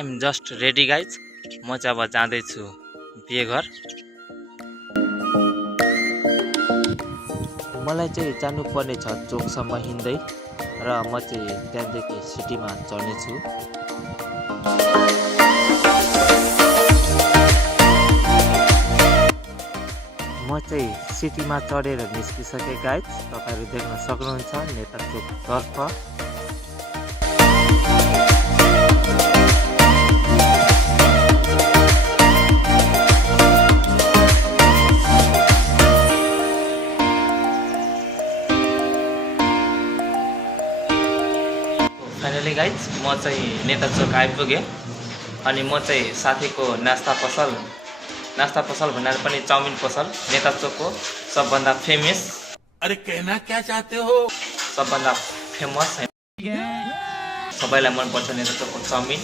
I'm just ready guys. म चाहिँ अब जाँदैछु बिहे घर। मलाई चाहिँ जानुपर्ने छ चोकसम्म हिँड्दै र म चाहिँ त्यहाँदेखि सिटीमा चढ्नेछु। म चाहिँ सिटीमा चढेर निस्किसकेँ गाइज। तपाईहरु देख्न सक्नुहुन्छ नेता चोक तर्फ। फाइनली गाइज म चाहिँ नेता चोक आइपुगेँ। अनि म चाहिँ साथीको नास्ता पसल भनेर पनि चाउमिन पसल नेता चोकको सबभन्दा फेमस। अरे कहना क्या चाहते हो? सबभन्दा फेमस सबैलाई मनपर्छ नेता चोकको चाउमिन।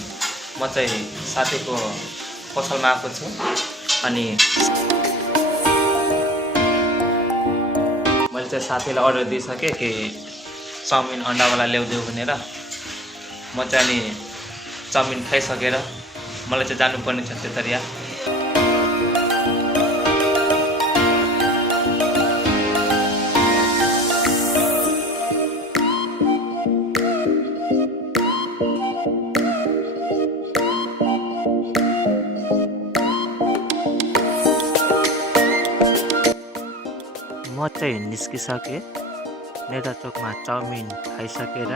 म चाहिँ साथीको पसलमा आएको छु अनि मैले चाहिँ साथीलाई अर्डर दिइसकेँ कि चाउमिन अन्डावाला ल्याउदेऊ भनेर। म चाहिँ अनि चाउमिन खाइसकेर मलाई चाहिँ जानुपर्ने छ तेतरिया। म चाहिँ निस्किसकेँ नेता चोकमा चाउमिन खाइसकेर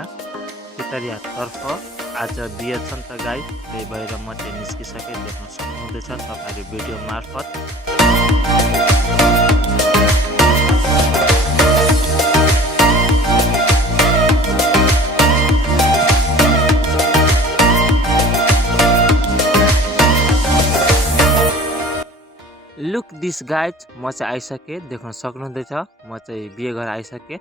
तेतरिया तर्फ। आज बिहे छ नि त गाइज, त्यही भएर म चाहिँ निस्किसकेँ। देख्न सक्नुहुँदैछ तपाईहरु भिडियो मार्फत। लुक दिस गाइज, म चाहिँ आइसकेँ। देख्न सक्नुहुँदैछ म चाहिँ बिहे घर आइसकेँ।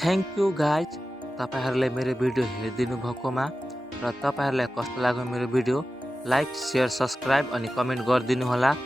थ्याङ्क यू गाइज तपाईहरुले मेरो भिडियो हेरिदिनु भएकोमा। र तपाईहरुलाई कस्तो लाग्यो मेरो भिडियो लाइक शेयर सब्स्क्राइब अनि कमेन्ट गरिदिनु होला।